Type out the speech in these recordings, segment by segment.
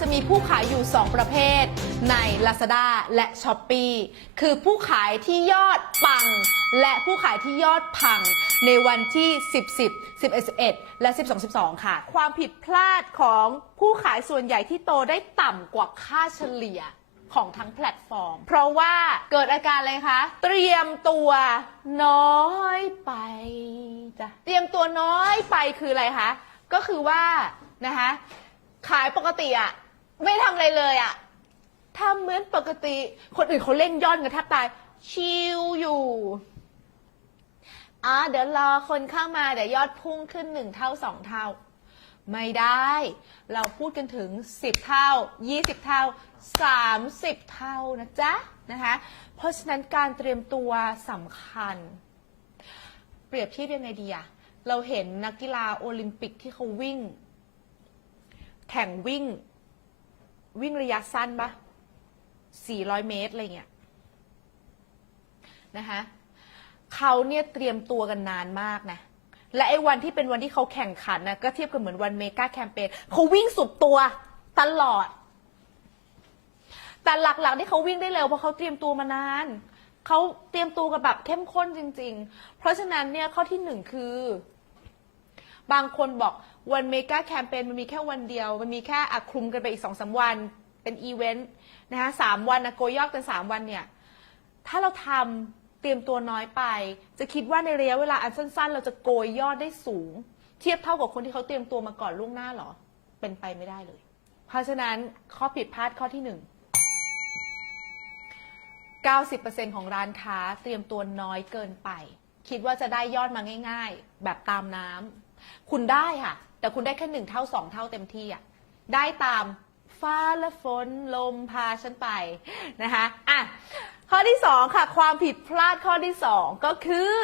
จะมีผู้ขายอยู่ 2 ประเภท ใน Lazada และ s h อ p e e คือผู้ขายที่ยอดปัง และผู้ขายที่ยอดพัง ในวันที่ 10 10 11 11 และ 12 12 ค่ะ ความผิดพลาดของผู้ขายส่วนใหญ่ที่โตได้ต่ำกว่าค่าเฉลี่ยของทั้งแพลตฟอร์ม เพราะว่าเกิดอาการอะไรคะ เตรียมตัวน้อยไปจ้ะเตรียมตัวน้อยไปคืออะไรคะ ก็คือว่านะคะขายปกติอะ ไม่ทำอะไรเลยอะทำเหมือนปกติ คนอื่นเขาเล่นย่อนกันแทบตาย ชิลอยู่อะเดี๋ยวรอคนเข้ามาเดี๋ยวยอดพุ่งขึ้นหนึ่งเท่าสองเท่า ไม่ได้ เราพูดกันถึง 10 เท่า 20 เท่า 30 เท่านะจ๊ะนะคะเพราะฉะนั้นการเตรียมตัวสำคัญ เปรียบเทียบยังไงดีอะเราเห็นนักกีฬาโอลิมปิกที่เขาวิ่ง แข่งวิ่ง วิ่งระยะสั้นปะ400 เมตรอะไรเงี้ยนะคะเขาเนี่ยเตรียมตัวกันนานมากนะ และไอ้วันที่เป็นวันที่เขาแข่งขันนะก็เทียบกันเหมือนวันเมกาแคมเปญเขาวิ่งสุดตัวตลอด แต่หลักๆที่เขาวิ่งได้เร็วเพราะเขาเตรียมตัวมานานเขาเตรียมตัวกันแบบเข้มข้นจริง ๆ เพราะฉะนั้นเนี่ยข้อที่หนึ่งคือ บางคนบอก วันเมกาแคมเปญมันมีแค่วันเดียว มันมีแค่อะคลุมกันไปอีกสองสาวัน เป็นอีเวนต์นะคะสามวันนะโกยยอดกันสามวันเนี่ย ถ้าเราทำเตรียมตัวน้อยไป จะคิดว่าในระยะเวลาอันสั้น ๆ เราจะโกยยอดได้สูง เทียบเท่ากับคนที่เขาเตรียมตัวมาก่อนล่วงหน้าหรอ เป็นไปไม่ได้เลย เพราะฉะนั้นข้อผิดพลาดข้อที่หนึ่ง90%ของร้านค้าเตรียมตัวน้อยเกินไป คิดว่าจะได้ยอดมาง่าย ๆ แบบตามน้ำคุณได้ค่ะ แต่คุณได้แค่หนึ่งเท่าสองเท่าเต็มที่อะได้ตามฟ้าและฝนลมพาฉันไปนะคะอะข้อที่สองค่ะ ความผิดพลาดข้อที่สองก็คือ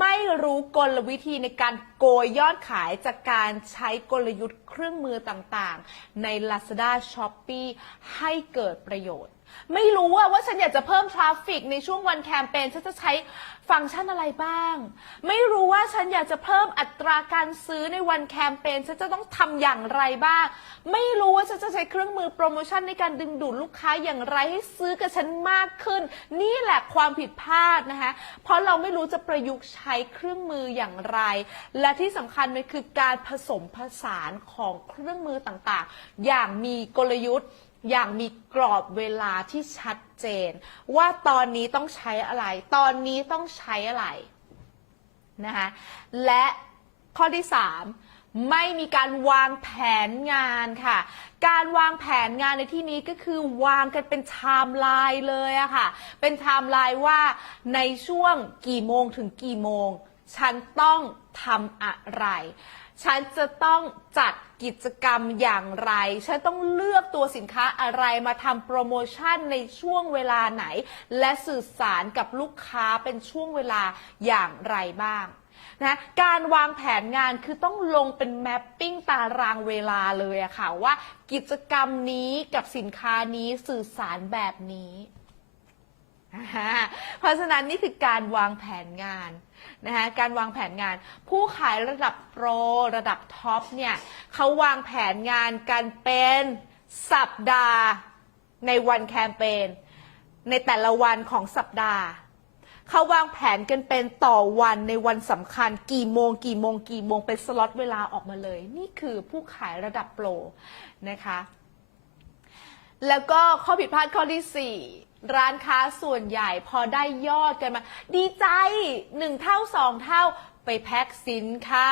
ไม่รู้กลวิธีในการโกยยอดขายจากการใช้กลยุทธ์เครื่องมือต่างๆ ใน Lazada Shopee ให้เกิดประโยชน์ ไม่รู้อะว่าฉันอยากจะเพิ่มทราฟฟิกในช่วงวันแคมเปญฉันจะใช้ฟังก์ชันอะไรบ้าง ไม่รู้ว่าฉันอยากจะเพิ่มอัตราการซื้อในวันแคมเปญฉันจะต้องทำอย่างไรบ้าง ไม่รู้ว่าฉันจะใช้เครื่องมือโปรโมชั่นในการดึงดูดลูกค้าอย่างไรให้ซื้อกับฉันมากขึ้น นี่แหละความผิดพลาดนะคะเพราะเราไม่รู้จะประยุกต์ใช้เครื่องมืออย่างไร และที่สำคัญมันคือการผสมผสานของเครื่องมือต่างๆ อย่างมีกลยุทธ์ อย่างมีกรอบเวลาที่ชัดเจน ว่าตอนนี้ต้องใช้อะไร ตอนนี้ต้องใช้อะไรนะคะและข้อที่ 3 ไม่มีการวางแผนงานค่ะ การวางแผนงานในที่นี้ก็คือวางกันเป็นไทม์ไลน์เลยอะค่ะ เป็นไทม์ไลน์ว่าในช่วงกี่โมงถึงกี่โมง ฉันต้องทำอะไร ฉันจะต้องจัดกิจกรรมอย่างไร ฉันต้องเลือกตัวสินค้าอะไรมาทำโปรโมชั่นในช่วงเวลาไหน และสื่อสารกับลูกค้าเป็นช่วงเวลาอย่างไรบ้างนะการวางแผนงานคือต้องลงเป็นแมปปิ้งตารางเวลาเลยอะค่ะ ว่ากิจกรรมนี้กับสินค้านี้สื่อสารแบบนี้ เพราะฉะนั้นนี่คือการวางแผนงาน นะคะการวางแผนงาน ผู้ขายระดับโปรระดับท็อปเนี่ยเขาวางแผนงานกันเป็นสัปดาห์ในวันแคมเปญในแต่ละวันของสัปดาห์เขาวางแผนกันเป็นต่อวันในวันสำคัญกี่โมง กี่โมง กี่โมงเป็นสล็อตเวลาออกมาเลย นี่คือผู้ขายระดับโปรนะคะ แล้วก็ข้อผิดพลาดข้อที่ 4 ร้านค้าส่วนใหญ่พอได้ยอดกันมา ดีใจหนึ่งเท่าสองเท่าไปแพ็คสินค้า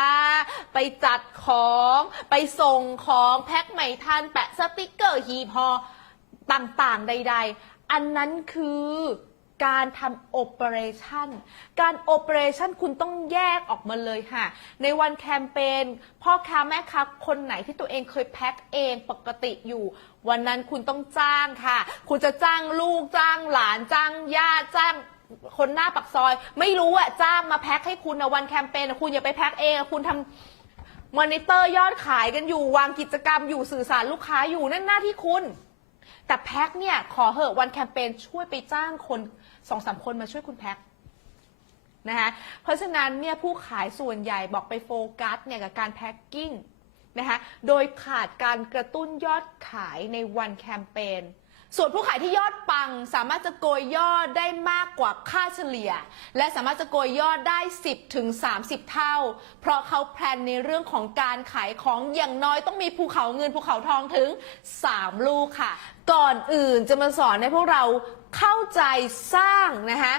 ไปจัดของ ไปส่งของแพ็คไม่ทันแปะสติกเกอร์ฮีพอต่างๆใด ๆ อันนั้นคือ การทำโอเปอเรชันการโอเปอเรชันคุณต้องแยกออกมาเลยค่ะ ในวันแคมเปญพ่อค้าแม่ค้าคนไหนที่ตัวเองเคยแพ็คเองปกติอยู่ วันนั้นคุณต้องจ้างค่ะ คุณจะจ้างลูกจ้างหลานจ้างญาติจ้างคนหน้าปักซอย ไม่รู้อะจ้างมาแพ็คให้คุณนะวันแคมเปญคุณอย่าไปแพ็คเองคุณทำมอนิเตอร์ยอดขายกันอยู่วางกิจกรรมอยู่สื่อสารลูกค้าอยู่นั่นหน้าที่คุณ แต่แพ็คเนี่ย ขอเหอะวันแคมเปญช่วยไปจ้างคน สองสามคนมาช่วยคุณแพ็คนะคะเพราะฉะนั้นเนี่ยผู้ขายส่วนใหญ่บอกไปโฟกัสเนี่ยกับการแพ็คกิ้งนะคะโดยขาดการกระตุ้นยอดขายในวันแคมเปญ ส่วนผู้ขายที่ยอดปังสามารถจะโกยยอดได้มากกว่าค่าเฉลี่ย และสามารถจะโกยยอดได้ 10ถึง30 เท่า เพราะเขาแพลนในเรื่องของการขายของอย่างน้อยต้องมีภูเขาเงินภูเขาทองถึง 3 ลูกค่ะ ก่อนอื่นจะมาสอนให้พวกเราเข้าใจสร้างนะคะ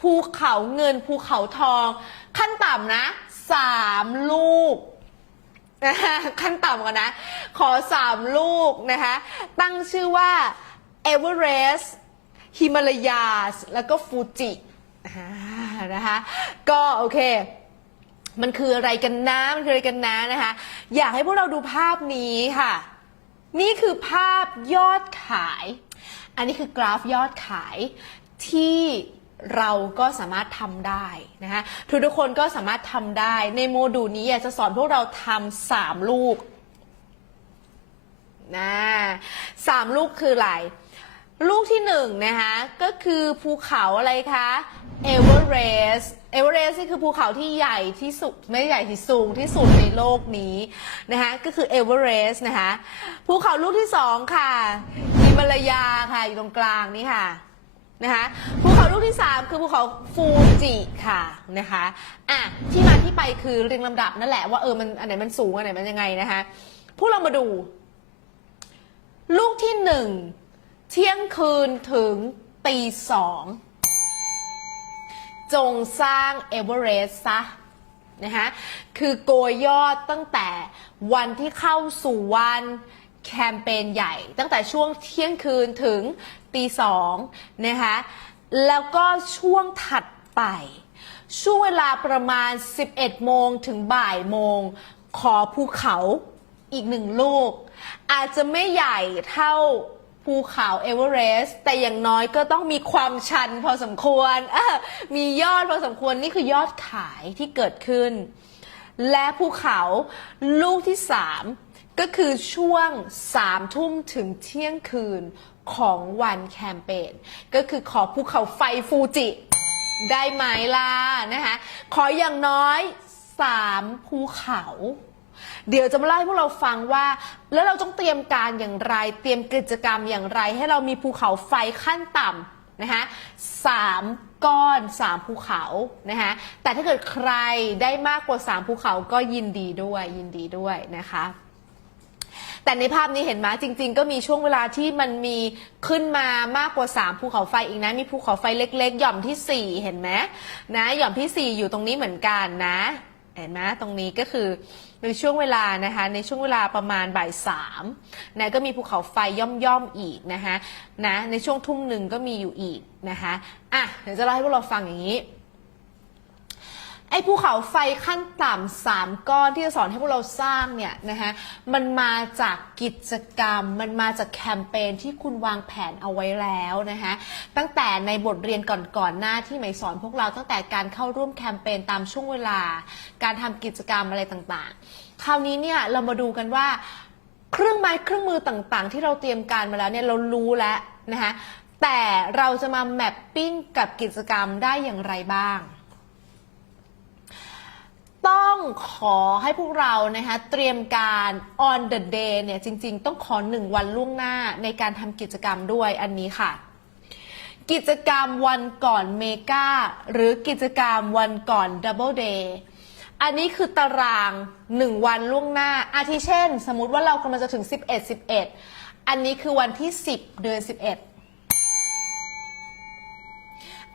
ภูเขาเงินภูเขาทอง ขั้นต่ำนะ 3 ลูกขั้นต่ำก่อนนะ ขอสามลูกนะคะ ตั้งชื่อว่า เอเวอเรสต์ฮิมาลายาสแล้วก็ฟูจินะคะก็โอเค มันคืออะไรกันนะมันคืออะไรกันนะนะคะอยากให้พวกเราดูภาพนี้ค่ะ นี่คือภาพยอดขาย อันนี้คือกราฟยอดขายที่เราก็สามารถทำได้นะคะทุกทุกๆคนก็สามารถทำได้ในโมดูลนี้อยากจะสอนพวกเราทำสามลูกนะสามลูกคืออะไร ลูกที่หนึ่งนะคะก็คือภูเขาอะไรคะเอเวอเรสต์เอเวอเรสต์นี่คือภูเขาที่ใหญ่ที่สุดไม่ใหญ่ที่สูงที่สุดในโลกนี้นะคะก็คือเอเวอเรสต์นะคะภูเขาลูกที่สองค่ะฮิมาลายาค่ะอยู่ตรงกลางนี่ค่ะนะคะภูเขาลูกที่สามคือภูเขาฟูจิค่ะนะคะอะที่มาที่ไปคือเรียงลำดับนั่นแหละว่าเออมันอันไหนมันสูงอันไหนมันยังไงนะคะพวกเรามาดู ลูกที่หนึ่ง เที่ยงคืนถึงตีสองจงสร้างเอเวอเรสต์ซะนะคะคือโกยยอดตั้งแต่วันที่เข้าสู่วันแคมเปญใหญ่ ตั้งแต่ช่วงเที่ยงคืนถึงตีสองนะคะแล้วก็ช่วงถัดไป ช่วงเวลาประมาณ 11 โมงถึงบ่ายโมง ขอภูเขาอีกหนึ่งลูก อาจจะไม่ใหญ่เท่า ภูเขาเอเวอเรสต์แต่อย่างน้อยก็ต้องมีความชันพอสมควรมียอดพอสมควรนี่คือยอดขายที่เกิดขึ้น และภูเขาลูกที่สามก็คือช่วงสามทุ่มถึงเที่ยงคืนของวันแคมเปญก็คือขอภูเขาไฟฟูจิได้ไหมล่ะนะคะขออย่างน้อยสามภูเขา เดี๋ยวจะมาเล่าให้พวกเราฟังว่า แล้วเราต้องเตรียมการอย่างไร เตรียมกิจกรรมอย่างไร ให้เรามีภูเขาไฟขั้นต่ำนะคะสามก้อนสามภูเขานะคะแต่ถ้าเกิดใครได้มากกว่าสามภูเขาก็ยินดีด้วยยินดีด้วยนะคะแต่ในภาพนี้เห็นไหมจริง ๆ ก็มีช่วงเวลาที่มันมีขึ้นมามากกว่า 3 ภูเขาไฟอีกนะมีภูเขาไฟเล็ก ๆ หย่อมที่ 4 เห็นไหมนะหย่อมที่ 4 อยู่ตรงนี้เหมือนกันนะ เห็นไหมตรงนี้ก็คือ ในช่วงเวลานะคะในช่วงเวลาประมาณบ่ายสามนะก็มีภูเขาไฟย่อมๆอีกนะคะนะในช่วงทุ่มหนึ่งก็มีอยู่อีกนะคะอะเดี๋ยวจะเล่าให้พวกเราฟังอย่างนี้ ไอ้ภูเขาไฟขั้นต่ำสามก้อนที่จะสอนให้พวกเราสร้างเนี่ยนะคะมันมาจากกิจกรรม มันมาจากแคมเปญที่คุณวางแผนเอาไว้แล้วนะคะตั้งแต่ในบทเรียนก่อนๆหน้าที่หมสอนพวกเราตั้งแต่การเข้าร่วมแคมเปญตามช่วงเวลา การทำกิจกรรมอะไรต่างๆ คราวนี้เนี่ยเรามาดูกันว่าเครื่องไม้เครื่องมือต่างๆ ที่เราเตรียมการมาแล้วเนี่ยเรารู้แล้วนะคะแต่เราจะมาแมปปิ้งกับกิจกรรมได้อย่างไรบ้าง ต้องขอให้พวกเรานะคะเตรียมการ on the day เนี่ยจริง ๆ ต้องขอหนึ่งวันล่วงหน้าในการทำกิจกรรมด้วยอันนี้ค่ะ กิจกรรมวันก่อนเมกาหรือกิจกรรมวันก่อนดับเบิลเดย์อันนี้คือตาราง 1 วันล่วงหน้า อาทิเช่น สมมติว่าเรากำลังจะถึง 11 11 อันนี้คือวันที่ 10 เดือน 11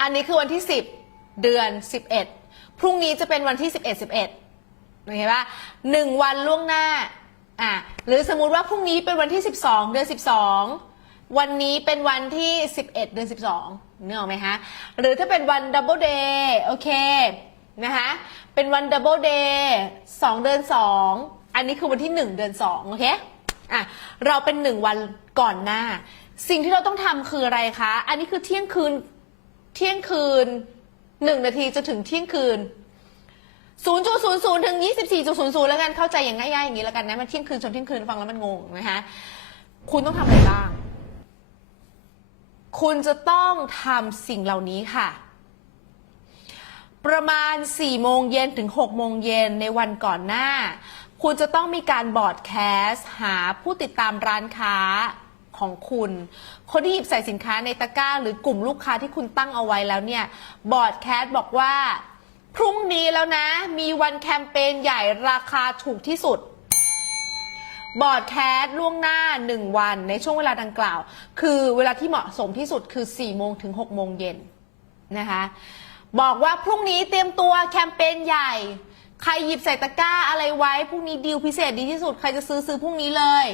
อันนี้คือวันที่ 10 เดือน 11 พรุ่งนี้จะเป็นวันที่ 11 11เห็นปะหนึ่งวันล่วงหน้าอะหรือสมมุติว่าพรุ่งนี้เป็นวันที่ 12 เดือน 12 วันนี้เป็นวันที่ 11 เดือน 12นึกออกไหมฮะหรือถ้าเป็นวันดับเบิลเดย์โอเคนะคะเป็นวันดับเบิลเดย์2เดือน 2 อันนี้คือวันที่ 1 เดือน 2 โอเคอะเราเป็น 1 วันก่อนหน้า สิ่งที่เราต้องทำคืออะไรคะ อันนี้คือเที่ยงคืนเที่ยงคืน หนึ่งนาทีจะถึงเที่ยงคืนศูนย์จุดศูนย์ศูนย์ถึงยี่สิบสี่จุดศูนย์ศูนย์แล้วกัน เข้าใจอย่างง่ายๆอย่างนี้แล้วกันนะ มันเที่ยงคืนจนเที่ยงคืนฟังแล้วมันงงนะคะคุณต้องทำอะไรบ้าง คุณจะต้องทำสิ่งเหล่านี้ค่ะ ประมาณ 4 โมงเย็นถึง 6 โมงเย็นในวันก่อนหน้า คุณจะต้องมีการบอร์ดแคสต์หาผู้ติดตามร้านค้า ของคุณ คนที่หยิบใส่สินค้าในตะกร้า หรือกลุ่มลูกค้าที่คุณตั้งเอาไว้แล้วเนี่ยบอร์ดแคสบอกว่า พรุ่งนี้แล้วนะ มีวันแคมเปญใหญ่ราคาถูกที่สุดบอร์ดแคสล่วงหน้า 1 วันในช่วงเวลาดังกล่าว คือเวลาที่เหมาะสมที่สุดคือ4โมงถึง6โมงเย็นนะคะบอกว่าพรุ่งนี้เตรียมตัวแคมเปญใหญ่ ใครหยิบใส่ตะกร้าอะไรไว้พรุ่งนี้ดีลพิเศษดีที่สุด ใครจะซื้อซื้อพรุ่งนี้เลย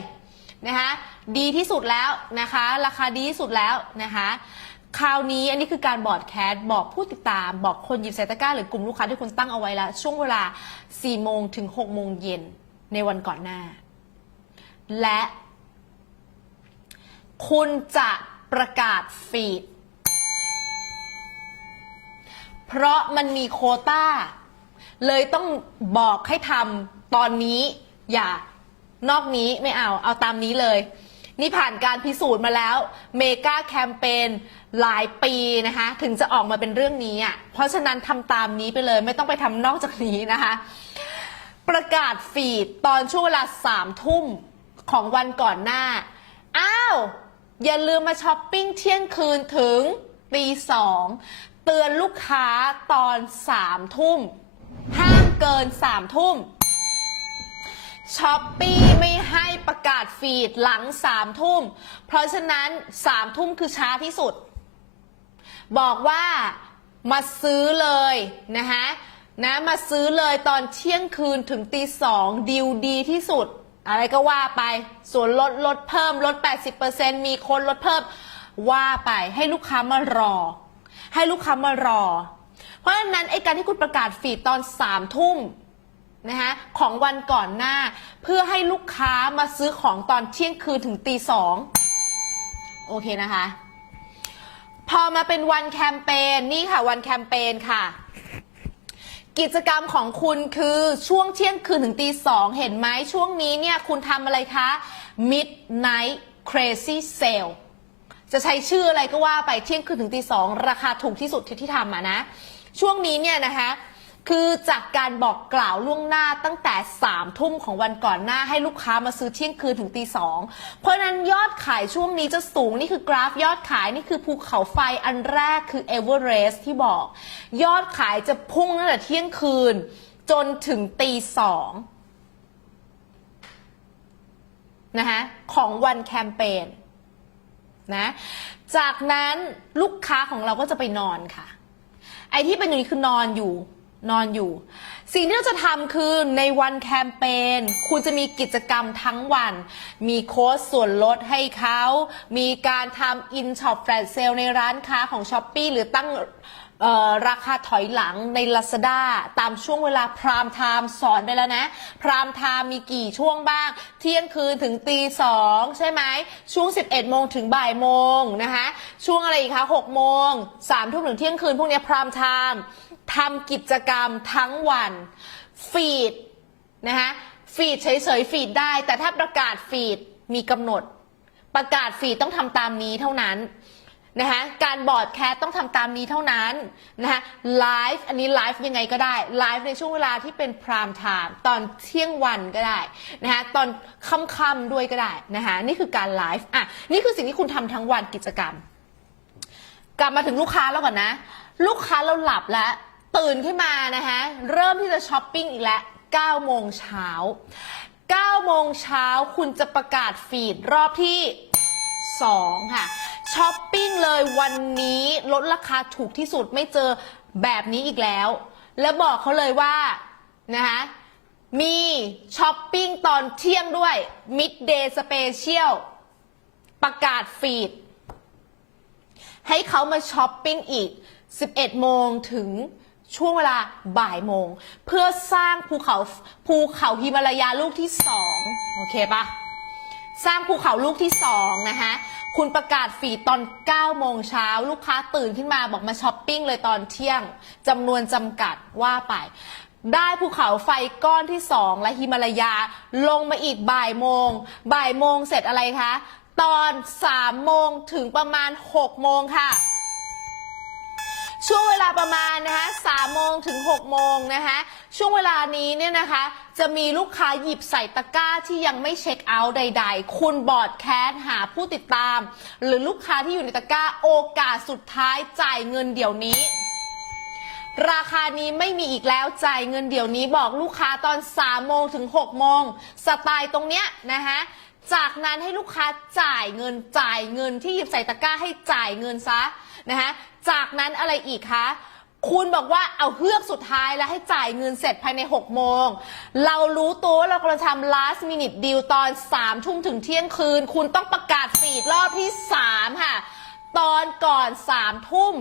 นะคะดีที่สุดแล้วนะคะ ราคาดีที่สุดแล้วนะคะคราวนี้อันนี้คือการบอร์ดแคสบอกผู้ติดตามบอกคนหยิบใส่ตะกร้าหรือกลุ่มลูกค้าที่คุณตั้งเอาไว้แล้ว ช่วงเวลา 4 โมงถึง 6 โมงเย็นในวันก่อนหน้า และ คุณจะประกาศฟีด เพราะมันมีโควต้า เลยต้องบอกให้ทำตอนนี้อย่า นอกนี้ไม่เอาเอาตามนี้เลย นี่ผ่านการพิสูจน์มาแล้วเมกาแคมเปญหลายปีนะคะ ถึงจะออกมาเป็นเรื่องนี้อะเพราะฉะนั้นทำตามนี้ไปเลยไม่ต้องไปทำนอกจากนี้นะคะ ประกาศฟีดตอนช่วงเวลาสามทุ่มของวันก่อนหน้า อ้าว อย่าลืมมาช้อปปิ้งเที่ยงคืนถึงตีสองเตือนลูกค้าตอนสามทุ่มห้ามเกินสามทุ่ม ช้อปปี้ไม่ให้ประกาศฟีดหลังสามทุ่ม เพราะฉะนั้นสามทุ่มคือช้าที่สุด บอกว่ามาซื้อเลยนะคะนะมาซื้อเลยตอนเที่ยงคืนถึงตีสองดีลดีที่สุด อะไรก็ว่าไป ส่วนลดลดเพิ่มลด 80%มีคนลดเพิ่มว่าไปให้ลูกค้ามารอ ให้ลูกค้ามารอ เพราะฉะนั้นไอ้การที่คุณประกาศฟีดตอนสามทุ่ม นะคะของวันก่อนหน้า เพื่อให้ลูกค้ามาซื้อของตอนเที่ยงคืนถึงตีสองโอเคนะคะ พอมาเป็นวันแคมเปญนี่ค่ะวันแคมเปญค่ะ กิจกรรมของคุณคือช่วงเที่ยงคืนถึงตีสองเห็นไหมช่วงนี้เนี่ยคุณทำอะไรคะ Midnight Crazy Sale จะใช้ชื่ออะไรก็ว่าไปเที่ยงคืนถึงตีสองราคาถูกที่สุดที่ที่ทำอะนะ ช่วงนี้เนี่ยนะคะ คือจากการบอกกล่าวล่วงหน้าตั้งแต่3ามทุ่มของวันก่อนหน้าให้ลูกค้ามาซื้อเที่ยงคืนถึงตีสองเพราะนั้นยอดขายช่วงนี้จะสูงนี่คือกราฟยอดขายนี่คือภูเขาไฟอันแรกคือเอเวอเรสต์ที่บอก ยอดขายจะพุ่งตั้งแต่เที่ยงคืน จนถึงตีสองนะคะของวันแคมเปญนะจากนั้นลูกค้าของเราก็จะไปนอนค่ะ ไอที่เป็นอยู่นี้คือนอนอยู่ นอนอยู่ สิ่งที่เราจะทำคือในวันแคมเปญคุณจะมีกิจกรรมทั้งวัน มีโค้ดส่วนลดให้เขา มีการทำอินช็อปแฟลชเซลในร้านค้าของ s h อ p e e หรือตั้งราคาถอยหลังใน Lazada ตามช่วงเวลาพรามไทม์สอนไปแล้วนะ พรามไทม์มีกี่ช่วงบ้าง เที่ยงคืนถึงตีสองใช่ไหม ช่วง 11 โมงถึงบ่ายโมงนะคะ ช่วงอะไรอีกคะ 6 โมง3ทุ่มถึงเที่ยงคืนพวกนี้พรามไทม์ ทำกิจกรรมทั้งวันฟีดนะคะฟีดเฉยๆฟีดได้ แต่ถ้าประกาศฟีดมีกำหนด ประกาศฟีดต้องทำตามนี้เท่านั้นนะคะการบอร์ดแคสต้องทำตามนี้เท่านั้นนะคะไลฟ์อันนี้ไลฟ์ยังไงก็ได้ไลฟ์ในช่วงเวลาที่เป็นพรามไทม์ตอนเที่ยงวันก็ได้นะคะตอนค่ำๆด้วยก็ได้นะคะนี่คือการไลฟ์อะนี่คือสิ่งที่คุณทำทั้งวันกิจกรรม กลับมาถึงลูกค้าแล้วก่อนนะ ลูกค้าเราหลับแล้ว ตื่นขึ้นมานะคะเริ่มที่จะช้อปปิ้งอีกแล้ว9โมงเช้า9โมงเช้าคุณจะประกาศฟีดรอบที่ 2 ค่ะช้อปปิ้งเลยวันนี้ลดราคาถูกที่สุดไม่เจอแบบนี้อีกแล้ว แล้วบอกเขาเลยว่านะคะมีช้อปปิ้งตอนเที่ยงด้วย midday special ประกาศฟีด ให้เขามาช้อปปิ้งอีก 11 โมงถึง ช่วงเวลาบ่ายโมง เพื่อสร้างภูเขาภูเขาฮิมาลายาลูกที่2โอเคปะสร้างภูเขาลูกที่2นะคะคุณประกาศฟีตอน 9 โมงเช้า ลูกค้าตื่นขึ้นมาบอกมาช้อปปิ้งเลยตอนเที่ยงจำนวนจำกัดว่าไป ได้ภูเขาไฟก้อนที่2และฮิมาลายาลงมาอีกบ่ายโมง บ่ายโมงเสร็จอะไรคะ ตอน 3 โมงถึงประมาณ 6 โมงค่ะ ช่วงเวลาประมาณนะคะสามโมงถึงหกโมงนะคะช่วงเวลานี้เนี่ยนะคะ จะมีลูกค้าหยิบใส่ตะกร้าที่ยังไม่เช็คเอาท์ใด ๆ คุณบอร์ดแคสหาผู้ติดตาม หรือลูกค้าที่อยู่ในตะกร้าโอกาสสุดท้ายจ่ายเงินเดี๋ยวนี้ราคานี้ไม่มีอีกแล้วจ่ายเงินเดี๋ยวนี้บอกลูกค้าตอน3โมงถึง6โมงสไตล์ตรงเนี้ยนะคะจากนั้นให้ลูกค้าจ่ายเงินจ่ายเงินที่หยิบใส่ตะกร้าให้จ่ายเงินซะนะคะ จากนั้นอะไรอีกคะคุณบอกว่าเอาเฮือกสุดท้ายแล้วให้จ่ายเงินเสร็จภายใน 6 โมง เรารู้ตัวว่าเรากำลังทำ last minute deal ตอน 3 ทุ่มถึงเที่ยงคืน คุณต้องประกาศฟีดรอบที่ 3 ค่ะ ตอนก่อน 3 ทุ่ม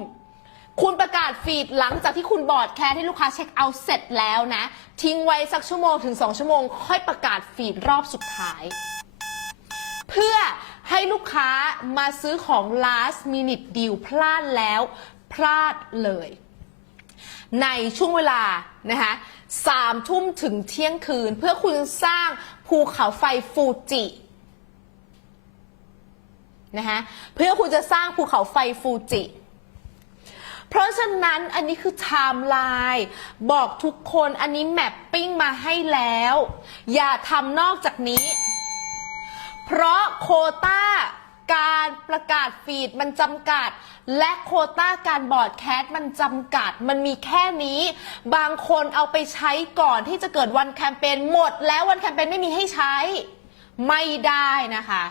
คุณประกาศฟีดหลังจากที่คุณบอร์ดแคสให้ลูกค้าเช็คเอาท์เสร็จแล้วนะ ทิ้งไว้สักชั่วโมงถึง 2 ชั่วโมง ค่อยประกาศฟีดรอบสุดท้าย เพื่อ ให้ลูกค้ามาซื้อของ last minute deal พลาดแล้วพลาดเลย ในช่วงเวลานะคะสามทุ่มถึงเที่ยงคืน เพื่อคุณสร้างภูเขาไฟฟูจินะคะเพื่อคุณจะสร้างภูเขาไฟฟูจิ เพราะฉะนั้นอันนี้คือไทม์ไลน์บอกทุกคนอันนี้แมปปิ้งมาให้แล้ว อย่าทำนอกจากนี้ เพราะโคต้าการประกาศฟีดมันจำกัด และโคต้าการบอร์ดแคสต์มันจำกัด มันมีแค่นี้ บางคนเอาไปใช้ก่อนที่จะเกิดวันแคมเปญหมด แล้ววันแคมเปญไม่มีให้ใช้ ไม่ได้นะคะ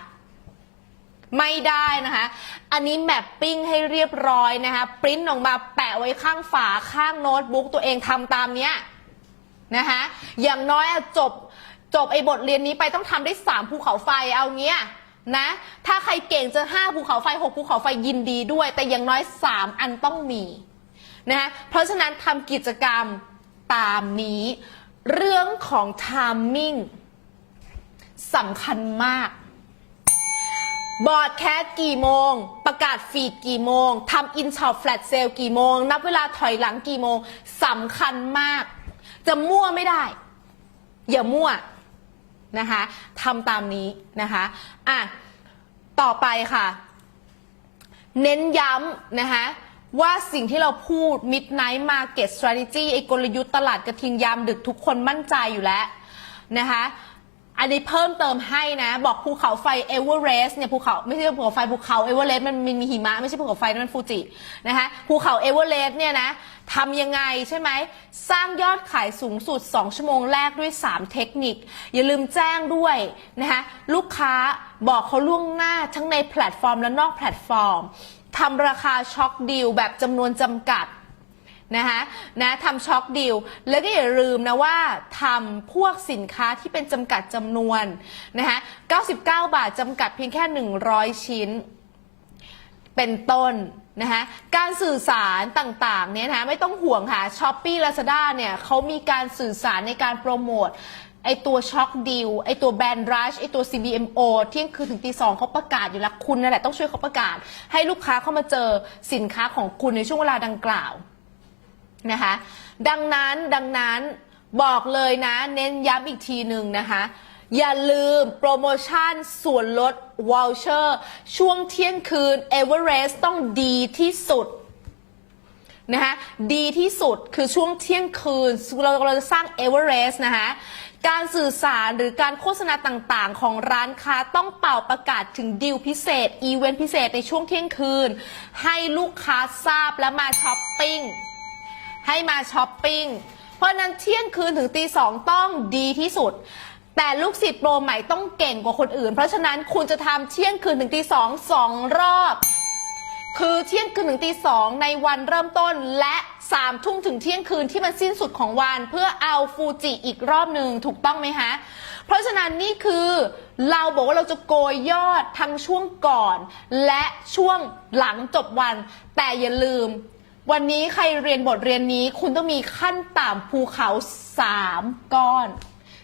ไม่ได้นะคะ อันนี้แมปปิ้งให้เรียบร้อยนะคะ ปริ้นออกมาแปะไว้ข้างฝาข้างโน้ตบุ๊กตัวเองทำตามเนี้ยนะคะ อย่างน้อยจบ จบไอ้บทเรียนนี้ไปต้องทำได้ 3 ภูเขาไฟเอาเงี้ยนะ ถ้าใครเก่งจะ5ภูเขาไฟ 6 ภูเขาไฟยินดีด้วย แต่อย่างน้อย 3 อันต้องมีนะคะเพราะฉะนั้นทำกิจกรรมตามนี้ เรื่องของ timing สำคัญมาก บอร์ดแคสกี่โมง ประกาศฟีดกี่โมงทำอินช็อปแฟลตเซลกี่โมง นับเวลาถอยหลังกี่โมงสำคัญมาก จะมั่วไม่ได้ อย่ามั่ว นะคะทำตามนี้นะคะอะต่อไปค่ะ เน้นย้ำนะคะว่าสิ่งที่เราพูด Midnight Market Strategy ไอ้กลยุทธ์ตลาดกระทิงยามดึกทุกคนมั่นใจอยู่แล้วนะคะ อันนี้เพิ่มเติมให้นะ บอกภูเขาไฟเอเวอเรสต์เนี่ยภูเขาไม่ใช่ภูเขาไฟภูเขาเอเวอเรสต์มันมีหิมะไม่ใช่ภูเขาไฟนั่นมันฟูจินะคะภูเขาเอเวอเรสต์เนี่ยนะทำยังไงใช่ไหม สร้างยอดขายสูงสุด 2 ชั่วโมงแรกด้วย 3 เทคนิค อย่าลืมแจ้งด้วยนะคะลูกค้าบอกเขาล่วงหน้าทั้งในแพลตฟอร์มและนอกแพลตฟอร์มทำราคาช็อคดีลแบบจำนวนจำกัด นะคะนะทำช็อคดีลแล้วก็อย่าลืมนะว่าทำพวกสินค้าที่เป็นจำกัดจำนวนนะคะ99 บาทจำกัดเพียงแค่ 100 ชิ้น เป็นต้นนะคะการสื่อสารต่างๆเนี่ยนะคะไม่ต้องห่วงค่ะช้อปปี้ลาซาด้าเนี่ยเขามีการสื่อสารในการโปรโมทไอตัวช็อคดีลไอตัวแบรนด์รัชไอตัว CBMO เที่ยงคืนถึงตีสองเขาประกาศอยู่แล้วคุณนั่นแหละต้องช่วยเขาประกาศ ให้ลูกค้าเข้ามาเจอสินค้าของคุณในช่วงเวลาดังกล่าว นะคะ ดังนั้นดังนั้นบอกเลยนะ เน้นย้ำอีกทีหนึ่งนะคะ อย่าลืมโปรโมชั่นส่วนลดวอลเชอร์ช่วงเที่ยงคืน e v e r e s t ต้องดีที่สุดนะคะดีที่สุดคือช่วงเที่ยงคืน เราเราจะสร้าง e v e r e s t นะคะการสื่อสารหรือการโฆษณาต่างๆ ของร้านค้าต้องเป่าประกาศถึงดีลพิเศษ อีเวนต์พิเศษในช่วงเที่ยงคืน ให้ลูกค้าทราบและมาช้อปปิ้ง ให้มาช้อปปิ้ง เพราะนั้นเที่ยงคืนถึงตีสองต้องดีที่สุด แต่ลูกศิษย์โปรใหม่ต้องเก่งกว่าคนอื่น เพราะฉะนั้นคุณจะทำเที่ยงคืนถึงตีสองสองรอบ คือเที่ยงคืนถึงตีสองในวันเริ่มต้นและสามทุ่มถึงเที่ยงคืนที่มันสิ้นสุดของวัน เพื่อเอาฟูจิอีกรอบหนึ่งถูกต้องไหมคะเพราะฉะนั้นนี่คือเราบอกว่าเราจะโกยยอดทั้งช่วงก่อน และช่วงหลังจบวัน แต่อย่าลืม วันนี้ใครเรียนบทเรียนนี้คุณต้องมีขั้นต่ำภูเขา 3 ก้อน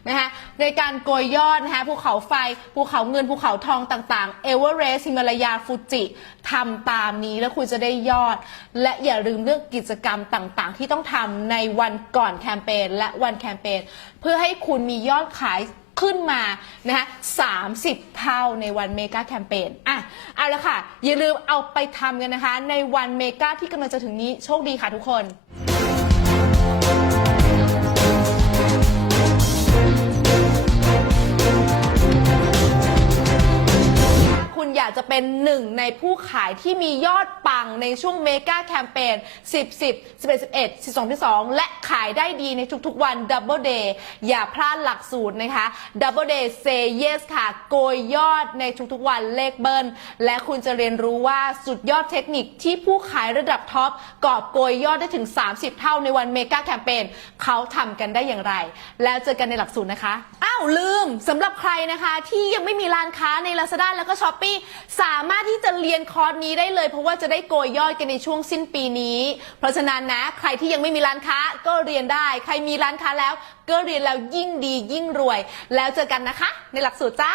นะคะในการโกยยอดนะคะภูเขาไฟภูเขาเงินภูเขาทองต่างๆเอเวอเรสต์ฮิมาลายาฟูจิทำตามนี้แล้วคุณจะได้ยอด และอย่าลืมเรื่องกิจกรรมต่างๆ ที่ต้องทำในวันก่อนแคมเปญและวันแคมเปญเพื่อให้คุณมียอดขาย ขึ้นมานะคะ30 เท่าในวันเมกาแคมเปญอะเอาละค่ะ อย่าลืมเอาไปทำกันนะคะ ในวันเมกาที่กำลังจะถึงนี้โชคดีค่ะทุกคน คุณอยากจะเป็นหนึ่งในผู้ขายที่มียอดปังในช่วงเมกาแคมเปญ10 10 11 11 12 12 และขายได้ดีในทุกๆวัน Double Day อย่าพลาดหลักสูตรนะคะ Double Day Say Yes ค่ะ โกยยอดในทุกๆวันเลขเบิ้ลและคุณจะเรียนรู้ว่าสุดยอดเทคนิคที่ผู้ขายระดับท็อปกอบโกยยอดได้ถึง 30 เท่าในวันเมกาแคมเปญเขาทำกันได้อย่างไร แล้วเจอกันในหลักสูตรนะคะ อ้าวลืมสำหรับใครนะคะที่ยังไม่มีร้านค้าใน Lazada แล้วก็ s h อ p e e สามารถที่จะเรียนคอร์สนี้ได้เลย เพราะว่าจะได้โกยยอดกันในช่วงสิ้นปีนี้ เพราะฉะนั้นนะ ใครที่ยังไม่มีร้านค้าก็เรียนได้ ใครมีร้านค้าแล้ว ก็เรียนแล้วยิ่งดียิ่งรวย แล้วเจอกันนะคะ ในหลักสูตรจ้า